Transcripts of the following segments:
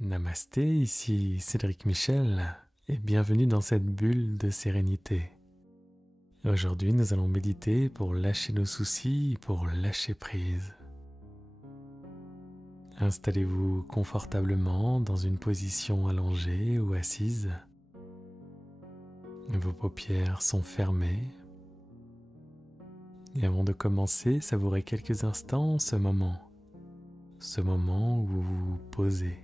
Namasté, ici Cédric Michel et bienvenue dans cette bulle de sérénité. Aujourd'hui, nous allons méditer pour lâcher nos soucis, pour lâcher prise. Installez-vous confortablement dans une position allongée ou assise. Vos paupières sont fermées. Et avant de commencer, savourez quelques instants ce moment où vous vous posez.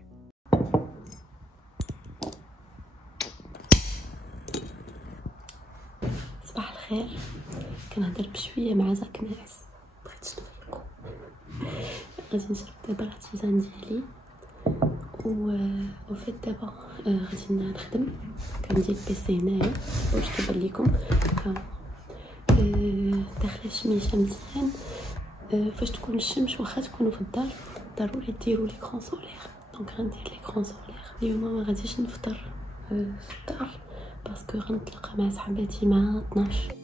صباح الخير. كنهضر بشويه مع زاك ناعس، بغيت نفيقو. غادي نشرب دابا الارتيزان ديالي وفيت دابا غادي نخدم. كندير البيسي هنايا واش كيبان لكم داخله الشميشه مزيان. فاش تكون الشمس واخا تكونوا في الدار ضروري ديروا ليكرون سولير. دونك غندير ليكرون سولير. اليوم ما غاديش نفطر في الدار باسكو غنتلاقى مع صحباتي مع 12.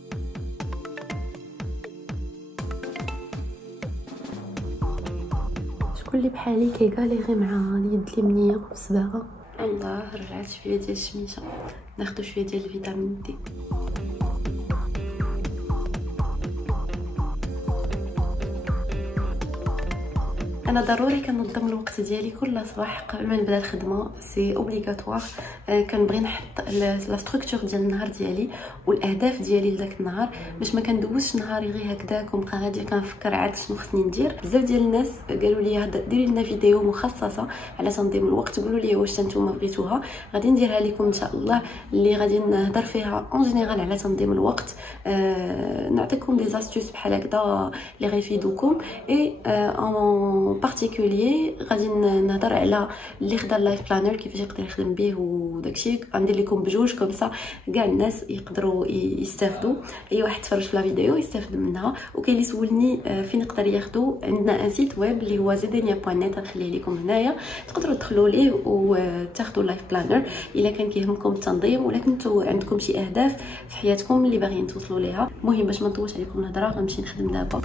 شكون اللي بحالي كيغاليغي مع اليد اليمنيه في الصباغه؟ الله رجعت شويه ديال الشميشه، ناخذ شويه ديال الفيتامين دي. انا ضروري كنظم الوقت ديالي كل صباح قبل ما نبدا الخدمه، سي اوبليغاتوار. كنبغي نحط لا ستركتور ديال النهار ديالي والاهداف ديالي لذاك النهار باش ما كندوزش نهاري غير هكذاك ونبقى غادي كنفكر عاد شنو خصني ندير. بزاف ديال الناس قالوا لي ديري لنا فيديو مخصصه على تنظيم الوقت، قولوا لي واش نتوما بغيتوها. غادي نديرها لكم ان شاء الله، اللي غادي نهضر فيها اون جينيرال على تنظيم الوقت. نعطيكم دي زاستوس بحال هكذا اللي غيفيدوكم. اي اون بارتيكولير غادي نهضر على اللي خدا اللايف بلانر كيفاش يقدر يخدم به وداكشي. غندير لكم بجوج كومسا كاع الناس يقدروا يستافدوا. اي واحد تفرج في لا فيديو يستافد منها. وكاين اللي سولني فين يقدر ياخذوا. عندنا ان سيت ويب اللي هو zedenia.net، غنخليه لكم هنايا، تقدروا تدخلوا ليه وتاخذوا اللايف بلانر الا كان كيهمكم التنظيم ولا كنتوا عندكم شي اهداف في حياتكم اللي باغيين توصلوا ليها. المهم باش ما نطولش عليكم الهضره غنمشي نخدم دابا.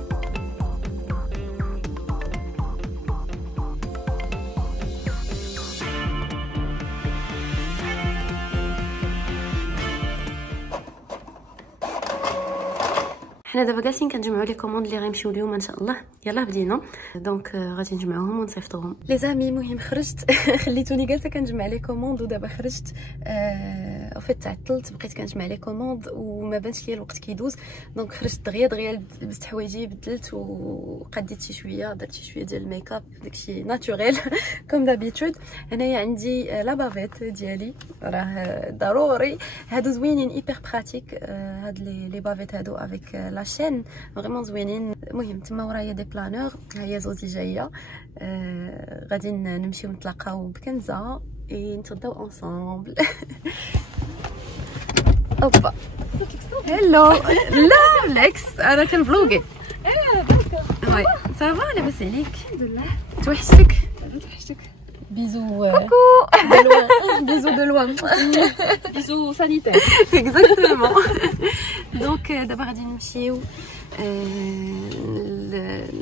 حنا دابا جالسين كنجمعوا لي كوموند اللي غيمشيو اليوم ان شاء الله. يلا بدينا. دونك غادي نجمعوهم ونصيفطوهم لي زامي. المهم خرجت خليتوني جالسه كنجمع لي كوموند ودابا خرجت. وفيت تعطلت بقيت كنجمع لي كوموند وما بانش ليا الوقت كيدوز. دونك خرجت دغيا لبست حوايجي بدلت وقديت شي شويه، درت شي شويه ديال الميك اب داكشي ناتوريل كوم دابيتود. هنايا عندي لا بافيت ديالي، راه ضروري. هادو زوينين ايبر براتيك. هاد لي بافيت هادو افيك لا شين فريمون زوينين. المهم تما ورايا دي بلانور. هي زوزي جايه. غادي نمشيو نتلاقاو بكنزه نتغداو اونصامبل. اوبا هلو. لا بالعكس انا كنفلوغي. وي صافا لاباس عليك؟ الحمد لله. توحشتك؟ بيزو كوكو. بيزو دو لوان. بيزو سانيتير. اكزاكتومون. دونك دابا غادي نمشيو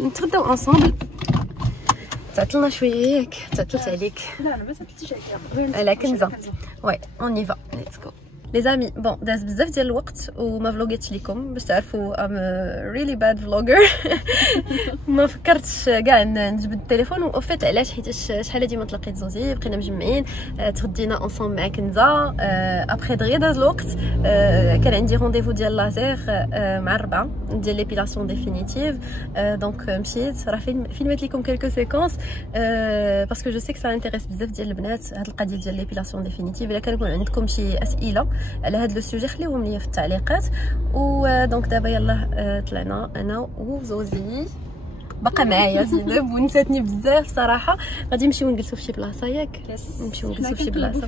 نتغداو اونصومبل. تعطلنا شويه ياك؟ تعطلت عليك؟ لا ما تعطلتش عليك على كنزه. وي اون يفا ليتس جو لي زامي. بون داز بزاف ديال الوقت وما فلوغيتش لكم باش تعرفوا ام ريلي باد فلوغر. ما فكرتش كاع نجبد التليفون. وفيت علاش؟ حيت شحال هادي ما تلاقيت زوزي، بقينا مجمعين تغدينا اونصوم مع كنزه. ابخي دغيا داز الوقت كان عندي رونديفو ديال لازير مع 4 ديال ليبيلاسيون ديفينيتيف. دونك مشيت. راه فيلمت لكم كلكو سيكونس باسكو جو سي كو سا انتريس بزاف ديال البنات هاد القضيه ديال ليبيلاسيون ديفينيتيف. الا كان يكون عندكم شي اسئله على هذا السوجي خليوهم لي في التعليقات. ودونك دابا يلا طلعنا انا وزوزي، بقى معايا زينب ونساتني بزاف صراحه. غادي نمشيو نجلسوا في شي بلاصه ياك؟ نمشيو نجلسوا في شي بلاصه.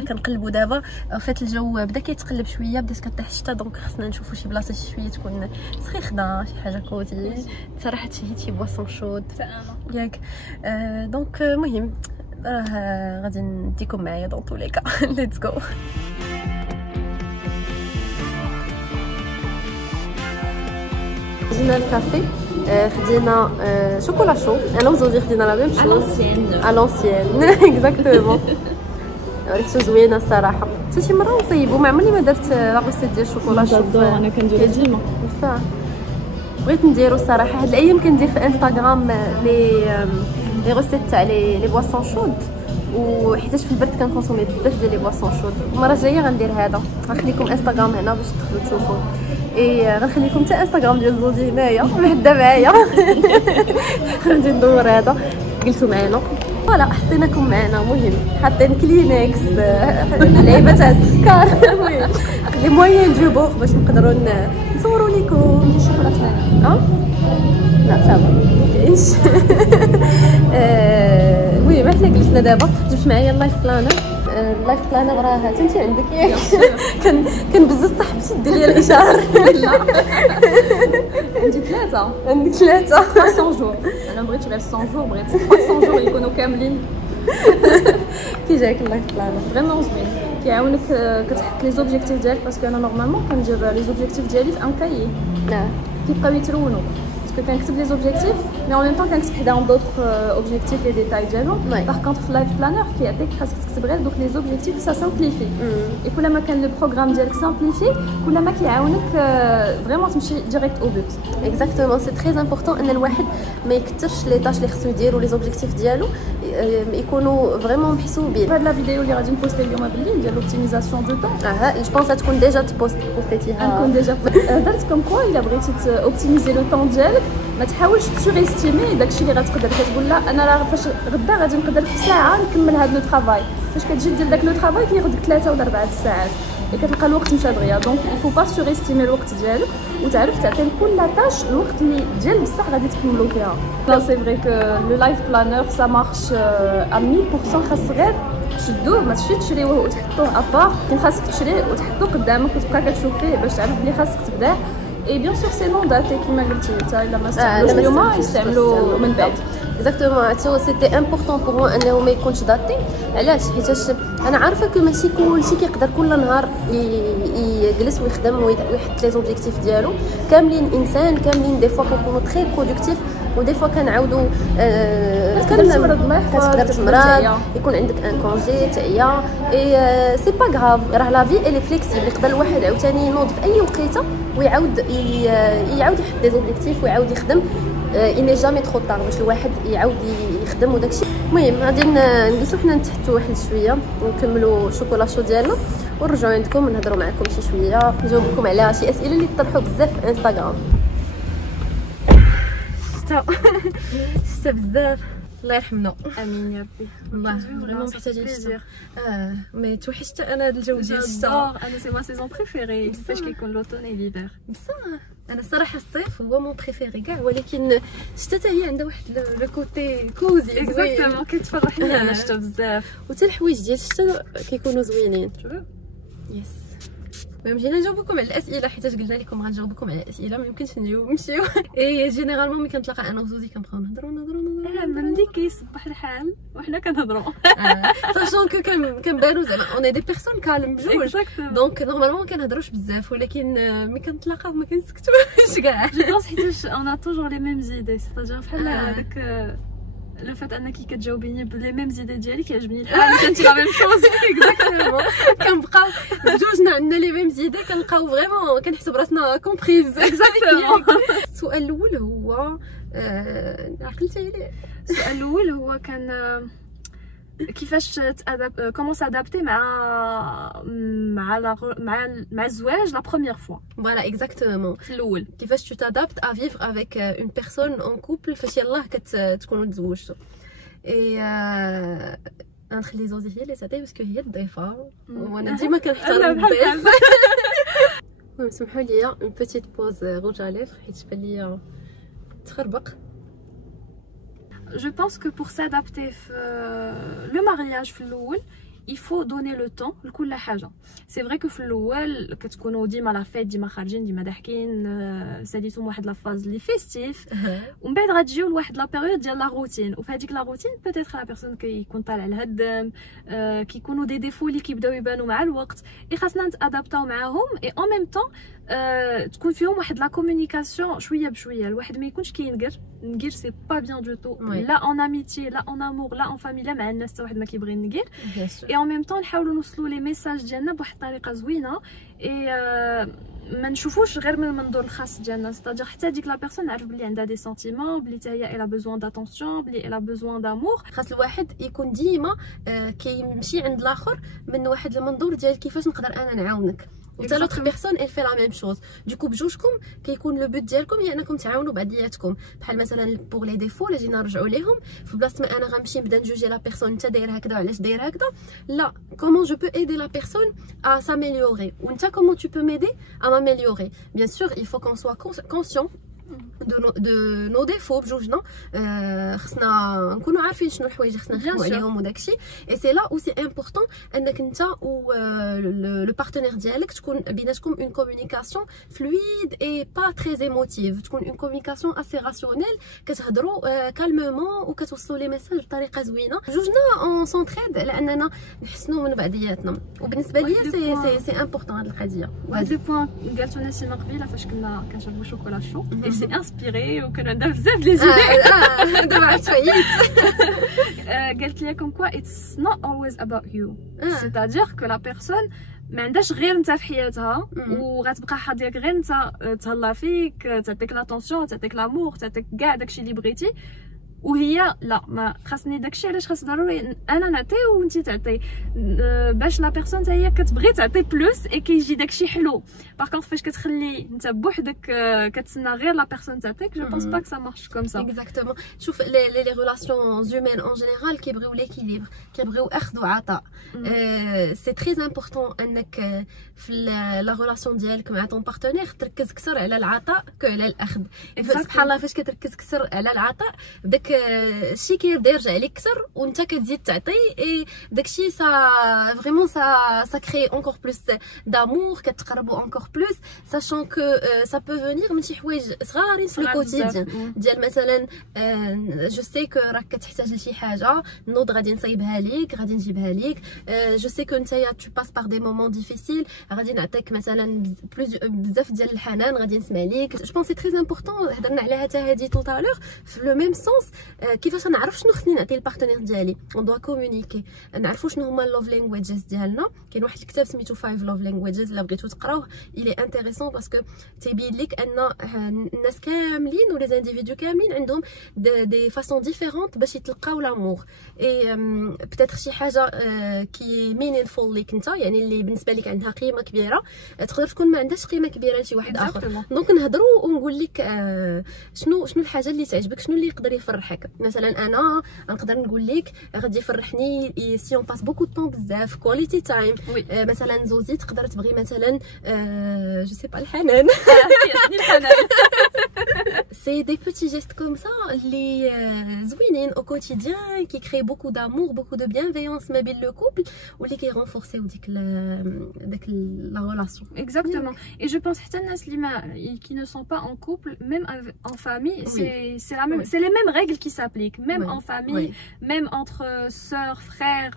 كنقلبوا دابا. فات الجو بدا كيتقلب شويه، بدات كطيح الشتا. دونك خصنا نشوفوا شي بلاصه شويه تكون سخيخه، شي حاجه كوزي. صراحه تشهيت شي بواسون شود ياك. دونك المهم راه غادي نديكم معايا دون طولي كا. ليتس جو. جينا الكافي، خدينا شوكولا شو، انا وزوجي خدينا لا ميم شوز على لونسيين اكزاكتومون. ريحتو زوينه الصراحه. حتى شي مره نصيبو، ما عمرني ما درت لاغوسيت ديال الشوكولا شو. انا كنديرها ديما بصح بغيت نديرو الصراحه. هاد الايام كندير في انستغرام لي غوسيت تاع لي بواسون شود، وحيتاش في البرد كنكونسومي بزاف ديال لي بواسون شود. المره الجايه غندير هذا، غنخليكم انستغرام هنا باش تدخلوا تشوفوا. غنخليكم حتى انستغرام ديال زوجي هنايا وحده معايا. غادي ندور هذا جلسوا معنا. فوالا حطيناكم معنا. مهم حاطين كلينكس، لعيبه تاع السكر. المهم لي موين دو بور باش نقدروا نصوروا لكم الشوكولاته معنا. لا صافا كاينش. المهم حنا جلسنا دابا، جبت معايا اللايف بلانر. اللايف بلانر راه انت عندك ياك؟ كنبزز صاحبتي دير لي الاشاره. لا عندي ثلاثه. عندك ثلاثه 300 جور. انا بغيت غير 100 جور، بغيت 300 جور يكونوا كاملين. كي جاك اللايف بلانر؟ فريمون زوين، كيعاونك كتحط لي زوبجيكتيف ديالك، باسكو انا نورمالمون كندير لي زوبجيكتيف ديالي في ان كايي كيبقاو يترونوا، باسكو كنكتب لي زوبجيكتيف مي اون ميم طون كنكتب حداهم دوطخ اوبجيكتيف لي ديتاي ديالهم. باغ كونطخ في لايف بلانر كيعطيك خاصك تكتب غير دوك لي زوبجيكتيف سا سامبليفي. اي كلما كان لو بروغرام ديالك سامبليفي كلما كيعاونك فريمون تمشي ديريكت او بوت. اكزاكتومون سي تري امبورطون ان الواحد ما يكثرش لي طاش اللي خصو يديروا لي زوبجيكتيف ديالو يكونوا فريمون محسوبين. هاد لا فيديو اللي غادي نبوستي اليوم بالليل ديال لوبتيميزاسيون دو طون، جو بونس تكون ديجا بوستيتيها. نكون ديجا درت كوم كوا الا بغيتي اوبتيميزي لو طون ديالك ما تحاولش تسوريستيمي داكشي اللي غتقدر. كتقول لا انا راه فاش غدا غادي نقدر في ساعه نكمل هذا لو طرافاي، فاش كتجي دير داك لو طرافاي كياخذك 3 ولا 4 ساعات كتلقى الوقت مشى دغيا. دونك يفو با سوريستيمي الوقت ديالك وتعرف تعطي لكل طاش الوقت اللي ديال بصح غادي تكملو فيها. لا سي فري كو لو لايف بلانر سا مارش ا 1000%. خاص غير تشدوه، ما تمشي تشريوه وتحطوه ابار، خاصك تشريه وتحطو قدامك وتبقى كتشوف فيه باش تعرف بلي خاصك تبداه. اي بيان سور سي نون داتي كيما قلتي حتى الا ما استعملوش اليوم يستعملوا من بعد. اكزاكتومون سيتي امبورطون بور مو انه ما يكونش داتي. علاش؟ حيتاش انا عارفه كو ماشي كلشي كيقدر كل نهار يجلس ويخدم ويحط لي زوبجيكتيف ديالو. كاملين انسان، كاملين دي فوا كنكونوا تري برودكتيف ودي فوا كنعاودوا كتقدر تمرض، يكون عندك ان كونجي تعيا. اي سي با غراف، راه لا في الي فليكسيبل. يقدر الواحد عاوتاني ينوض في اي وقيته ويعاود يحط دي زوبجيكتيف ويعاود يخدم. اني جامي ترو طار باش الواحد يعاود يخدم وداكشي. المهم غادي نجلسوا حنا نتحتوا واحد شويه ونكملوا الشوكولا شو ديالنا ونرجعوا عندكم نهضروا معكم شي شويه، نجاوبكم على شي اسئله اللي طرحوا بزاف في انستغرام. شتا بزاف، الله يرحمنا. امين يا ربي. والله فريمون محتاجين الشتا. مي توحشت انا هذا الجو ديال الشتا. انا سي ما سيزون بريفيري فاش كيكون لوطون اي ليفير. بصح انا الصراحه الصيف هو مون بريفيري كاع، ولكن الشتا حتى هي عندها واحد لو كوتي كوزي. اكزاكتومون كتفرحني انا الشتا بزاف، وحتى الحوايج ديال الشتا كيكونوا زوينين. يس. المهم جينا نجاوبكم على الاسئله حيت قلنا لكم غنجاوبكم على الاسئله، ما يمكنش نمشيو. اي جينيرالمون ملي كنتلاقى انا وزوزي كنبقاو نهضروا من ديك كيصبح الحال وحنا كنهضروا. ساشون كو كنبانو زعما اون دي بيرسون كالم بجوج، دونك نورمالمون ما كنهضروش بزاف، ولكن ملي كنتلاقاو ما كنسكتوش كاع. جو بونس حيتاش اون توجور لي ميم زيدي، سيتاجير بحال هذاك لو فات انك كتجاوبيني بلي ميم زيدي ديالي كيعجبني الحال كنت لا ميم شوز. اكزاكتومون كنبقاو بجوجنا عندنا لي ميم زيدي كنلقاو فريمون كنحسب راسنا كومبريز. اكزاكتومون. السؤال الاول هو عقلتي عليه. السؤال الاول هو كان كيفاش كومون سادابتي مع الزواج لا بروميير فوا. فوالا اكزاكتومون في الاول كيفاش تو تادابت ا فيفر افيك اون بيرسون اون كوبل فاش يلاه كتكونوا تزوجتوا. اي نخلي زوزي هي اللي تعطي باسكو هي الضيفه وانا ديما كنحترم الضيف. المهم سمحوا لي اون بيتيت بوز روج على ليفر حيت بان لي تخربق. جو بونس كو بور سادابتي في لو مارياج في الاول il faut donner le temps لكل حاجه. سي فري كو في الاول كتكونوا ديما لا فيت ديما خارجين ديما ضاحكين ساليتهم واحد لا فاز لي فيستيف ومن بعد غتجيو لواحد لا بيريود ديال لا روتين وفي هذيك لا روتين بيتيتر لا بيرسون كيكون طالع لها الدم كيكونوا دي ديفو اللي كيبداو يبانوا مع الوقت خاصنا نتادابطاو معاهم اي اون ميم طون تكون فيهم واحد لا كومونيكاسيون شويه بشويه الواحد ما يكونش نقير سي با بيان دو تو لا اون اميتي لا اون امور لا اون فامي لا مع الناس حتى واحد ما كيبغي نقير اي اون ميم طون نحاولوا نوصلوا لي ميساج ديالنا بواحد الطريقه زوينه اي ما نشوفوش غير من المنظور الخاص ديالنا ستادير حتى ديك لا بيرسون نعرف بلي عندها دي سنتيمون بلي حتى هي الا بوزوان داتونسيون بلي الا بوزوان دامور خاص الواحد يكون ديما كيمشي عند الاخر من واحد المنظور ديال كيفاش نقدر انا نعاونك وحتى لوطخ بيرسون elle fait la même chose دوكو بجوجكم كيكون لو بوت ديالكم هي انكم تعاونوا بعضياتكم بحال مثلا بوغ لي ديفو اللي جينا نرجعوا ليهم في بلاصه ما انا غنمشي نبدا نجوجي لا بيرسون انت داير هكذا علاش داير هكذا لا comment je peux aider la personne à s'améliorer وانت comment tu peux m'aider à m'améliorer bien sûr il faut qu'on soit conscient de nos défauts بجوجنا خصنا نكونوا عارفين شنو الحوايج خصنا نخدموا عليهم وداكشي اي سي لا اوسي امبورطون انك انت و لو بارتنير ديالك تكون بيناتكم اون كومونيكاسيون فلويد اي با تري ايموتيف تكون اون كومونيكاسيون اسي راسيونيل كتهضروا كالمومون وكتوصلوا لي ميساج بطريقه زوينه بجوجنا اون سونتريد على اننا نحسنوا من بعضياتنا وبالنسبه لي سي امبورطون هاد القضيه وهذا البوين قالتو نسيمه قبيله فاش كنا كنشربوا شوكولا شو سي انسبيري وكان عندها بزاف لي زيدي دابا عرفت شويه قالت لي كوم كوا اتس نوت اولويز اباوت يو سيتادير كو لا بيرسون ما عندهاش غير انت في حياتها وغتبقى حاضيك غير انت تهلا فيك تعطيك لاتونسيون تعطيك لامور تعطيك كاع داكشي اللي بغيتي وهي لا ما خاصني داكشي علاش خاص ضروري انا نعطي وانت تعطي باش لا بيرسون حتى هي كتبغي تعطي بلوس اي كيجي داكشي حلو باغ كونطخ فاش كتخلي انت بوحدك كتسنى غير لا بيرسون تعطيك جو بونس با كو سا مارش كوم سا اكزاكتومون شوف لي ريلاسيون زومان اون جينيرال كيبغيو ليكيليبر كيبغيو اخذ وعطاء سي تري امبورطون انك في لا ريلاسيون ديالك مع طون بارتنير تركز اكثر على العطاء كو على الاخذ سبحان الله فاش كتركز اكثر على العطاء داك الشيء كيبدا يرجع لك اكثر وانت كتزيد تعطي اي داكشي سا فريمون سا كري انكور بلوس دامور كتقربوا انكور بلوس ساشون كو سا بو فينير من شي حوايج صغارين في الكوتيديان ديال مثلا جو سي كو راك كتحتاج لشي حاجه نوض غادي نصايبها ليك غادي نجيبها ليك جو سي كو نتايا تو باس بار دي مومون ديفيسيل غادي نعطيك مثلا بزاف ديال الحنان غادي نسمع ليك جو بونس سي تري امبورطون هضرنا عليها حتى هادي توتالور في لو ميم سونس كيفاش نعرف شنو خصني نعطي البارتنير ديالي اون دوا كومونيكي نعرفوا شنو هما اللوف لانجويجز ديالنا كاين واحد الكتاب سميتو 5 لوف لانجويجز الا بغيتو تقراوه الي انتريسون باسكو تيبين لك ان الناس كاملين ولي انديفيدو كاملين عندهم دي فاسون ديفيرونت باش يتلقاو لامور اي بتاتر شي حاجه كي مينينفول ليك انت يعني اللي بالنسبه لك عندها قيمه كبيره تقدر تكون ما عندهاش قيمه كبيره لشي واحد اخر دونك نهضروا ونقول لك شنو الحاجه اللي تعجبك شنو اللي يقدر يفرحك مثلا انا نقدر نقول لك غادي يفرحني سي اون باس بوكو طون بزاف كواليتي تايم مثلا زوزي تقدر تبغي مثلا جو سي با الحنان سي دي بوتي جيست كوم سا اللي زوينين او كوتيديان كي كري بوكو دامور بوكو دو بيانفيونس ما بين لو كوبل واللي كيرونفورسيو داك لا ريلاسيون اكزاكتومون اي جو بونس حتى الناس اللي ما qui ne sont pas en couple même en famille c'est la même c'est les mêmes règles qui s'appliquent même en famille même entre sœurs frères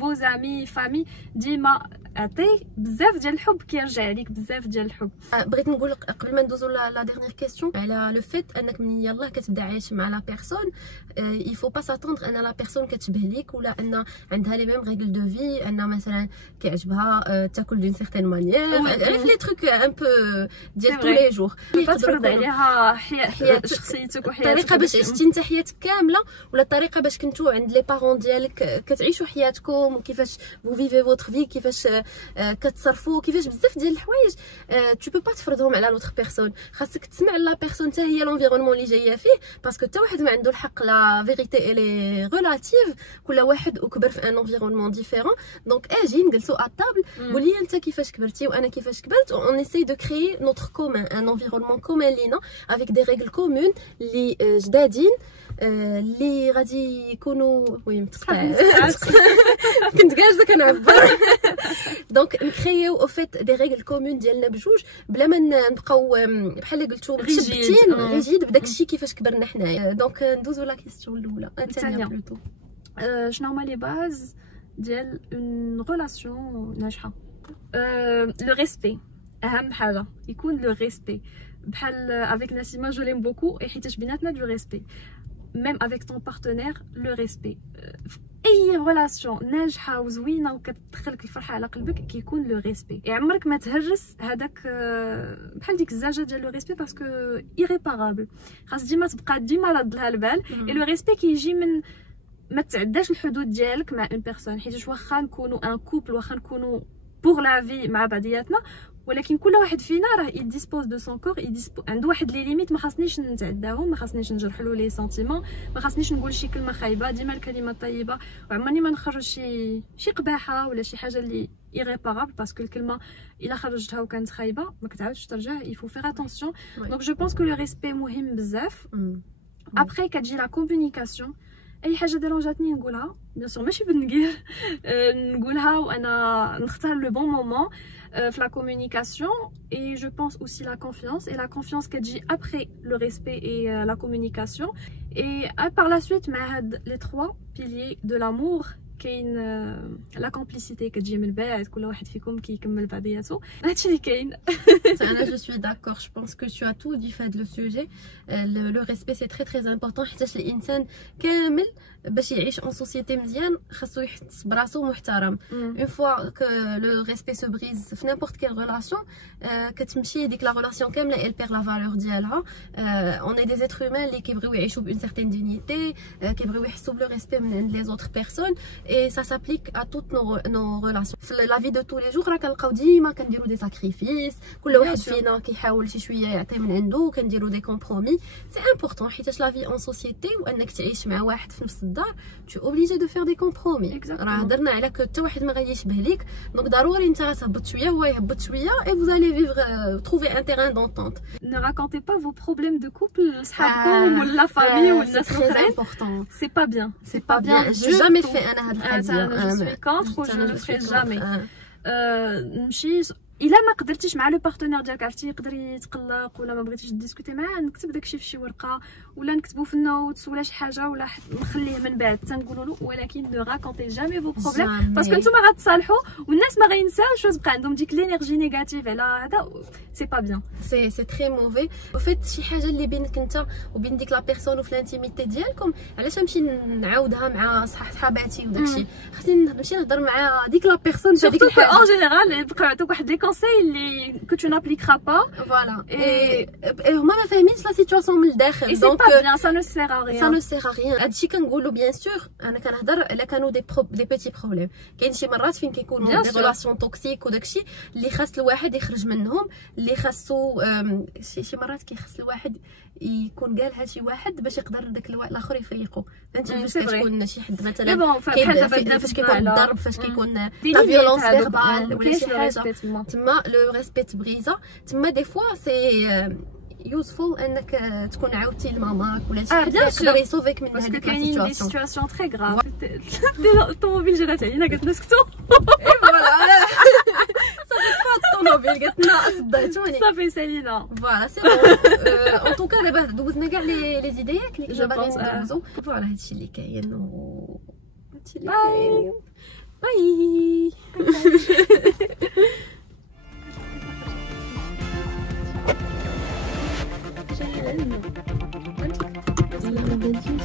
vos amis famille ديما عطي بزاف ديال الحب كيرجع ليك بزاف ديال الحب بغيت نقول قبل ما ندوزو لا ديرنيير كيسيون على لو فيت انك من يلاه كتبدا عايش مع لا بيرسون il faut pas s'attendre ان لا بيرسون كتشبه ليك ولا ان عندها لي ميم ريغل دو في ان مثلا كيعجبها تاكل دون سيغتين مانيير عرف لي تروك ان بو ديال تو لي جور تفرض عليها حياه شخصيتك وحياتك الطريقه باش عشتي انت حياتك كامله ولا الطريقه باش كنتو عند لي بارون ديالك كتعيشوا حياتكم وكيفاش فو فيفي فوتر في كيفاش كتصرفوا كيفاش بزاف ديال الحوايج تو بو با تفرضهم على لوتر بيرسون خاصك تسمع لا بيرسون حتى هي لونفيرونمون اللي جايه فيه باسكو حتى واحد ما عنده الحق لا فيريتي الي ريلاتيف كل واحد وكبر في ان انفيرونمون ديفيرون دونك اجي نجلسوا ا طابل قول لي انت كيفاش كبرتي وانا كيفاش كبرت اون ايساي دو كريي نوتر كومون ان انفيرونمون كومون لينا افيك دي ريغل كومون اللي جدادين اللي غادي يكونوا وي كنت جالسه كنعبر دونك نكريو او فيت دي ريغل كومون ديالنا بجوج بلا ما نبقاو بحال اللي قلتو مشبتين ريجيد بداك الشيء كيفاش كبرنا حنايا. دونك ندوزو لا كيسيون الاولى الثانيه بلوتو شنو هما لي باز ديال اون ريلاسيون ناجحه. لو ريسبي اهم حاجه يكون لو ريسبي بحال افيك نسيمه جو ليم بوكو حيتاش بيناتنا لو ريسبي ميم افيك طون بارتنير لو ريسبي اي ريلاسيون ناجحه وزوينه وكتدخلك الفرحه على قلبك كيكون لو ريسبي. عمرك ما تهرس هذاك بحال ديك الزاجه ديال لو ريسبي باسكو ايريبارابل خاص ديما تبقى ديما راد لها البال. اي لو ريسبي كيجي من ما تعداش الحدود ديالك مع اون بيرسون حيت واخا نكونوا ان كوبل واخا نكونوا بور لا في مع بعضياتنا ولكن كل واحد فينا راه يديسبوز دو سون كور عنده واحد لي ليميت ما خاصنيش نتعداهم ما خاصنيش نجرح له لي سنتيمون ما خاصنيش نقول شي كلمه خايبه ديما الكلمه الطيبه وعمرني ما نخرج شي قباحه ولا شي حاجه اللي irréparable باسكو الكلمه الا خرجتها وكانت خايبه ما كتعاودش ترجع يفو فير اتونسيون. دونك جو بونس كو لو ريسبي مهم بزاف. ابري كتجي لا كومونيكاسيون اي حاجه ديرونجاتني نقولها بيان سور ماشي بالنقير نقولها وانا نختار لو بون مومون في لا كومونيكاسيون. اي جو بونس اوسي لا كونفيونس اي لا كونفيونس كتجي ابري لو ريسبي اي لا كومونيكاسيون. اي بار لا سويت مع هاد لي 3 بيليي دو لامور كاين لا كومبليسيتي كتجي من بعد كل واحد فيكم كيكمل بعضياتو هادشي اللي كاين. انا جو سوي داكور جو بونس كو تو تو دي في هاد لو سوجي. لو ريسبي سي تري تري امبورطون حيت الانسان كامل باش يعيش اون سوسيتي مزيان خاصو يحس براسو محترم. اون فوا كو لو ريسبي سو بريز في نيمبورط كيل ريلاسيون كتمشي ديك لا ريلاسيون كامله ايل بير لا فالور ديالها. اون اي دي زيتر هومان اللي كيبغيو يعيشوا بون سيغتين دينيتي كيبغيو يحسوا بلو ريسبي من لي زوتر بيرسون et ça s'applique à toutes nos relations. في la vie de tous les jours راه كنلقاو ديما كنديروا دي ساكريفيس كل واحد فينا كيحاول شي شويه يعطي من عنده كنديروا دي كومبرومي. سي امبورطون حيت لا في اون سوسيتي وانك تعيش مع واحد في نفس الدار تو اوبليجي دو فير دي كومبرومي. راه هضرنا على كو حتى واحد ما غاديشبه ليك دونك ضروري انت غتهبط شويه هو يهبط شويه اي vous allez vivre trouver un terrain d'entente. Ne racontez pas vos problèmes de couple صحابكم ولا فامي ولا الناس الاخرين. C'est pas bien. C'est pas bien. J'ai jamais fait انا هاد je suis contre ou je ne le ferai jamais. نمشي الا ما قدرتيش مع لو بارتنير ديالك عرفتي يقدر يتقلق ولا ما بغيتيش ديسكوتي معاه نكتب داكشي في شي ورقه ولا نكتبو في النوتس ولا شي حاجه ولا نخليه من بعد تنقولوا له ولكن نو راكونتي جامي فو بروبليم باسكو نتوما غتصالحوا والناس ما غينساوش وتبقى عندهم ديك لينيرجي نيجاتيف على هذا سي با بيان سي تري موفي. وفيت شي حاجه اللي بينك انت وبين ديك لا بيرسون وفي الانتيميتي ديالكم علاش نمشي نعاودها مع صحاباتي وداكشي خاصني نمشي نهضر مع ديك لا بيرسون في هذيك الحاله اون جينيرال يبقاو يعطوك واحد لي conseils que tu n'appliqueras pas. Voilà. Et هما ما فاهمينش لا سيتواسيون من الداخل. Et c'est pas bien, ça ne sert à rien. Ça ne sert à rien. هادشي كنقولوا بيان سور انا كنهضر الا كانوا دي بيتي بروبليم. كاين شي مرات فين كيكونوا دي ريلاسيون توكسيك وداكشي اللي خاص الواحد يخرج منهم اللي خاصو شي مرات كيخص الواحد يكون قالها شي واحد باش يقدر داك الاخر يفيقو. فهمتي فاش كتكون شي حد مثلا فاش كيكون الضرب فاش كيكون لا فيولونس فيربال ولا شي حاجه تما لو ريسبيت بريزا تما دي فوا سي يوسفول انك تكون عاودتي لماماك ولا شي حد يقدر يصوفيك من هذيك السيتواسيون. دي سيتواسيون تري غراف الطوموبيل جات علينا قالت نسكتو اي فوالا صافي فات الطوموبيل قالت لنا صدعتوني صافي سالينا فوالا سي بون. ان توكا دابا دوزنا كاع لي زيديات اللي كنا باغيين ندوزو. فوالا هادشي اللي كاين و هادشي اللي كاين. باي ما بنتيش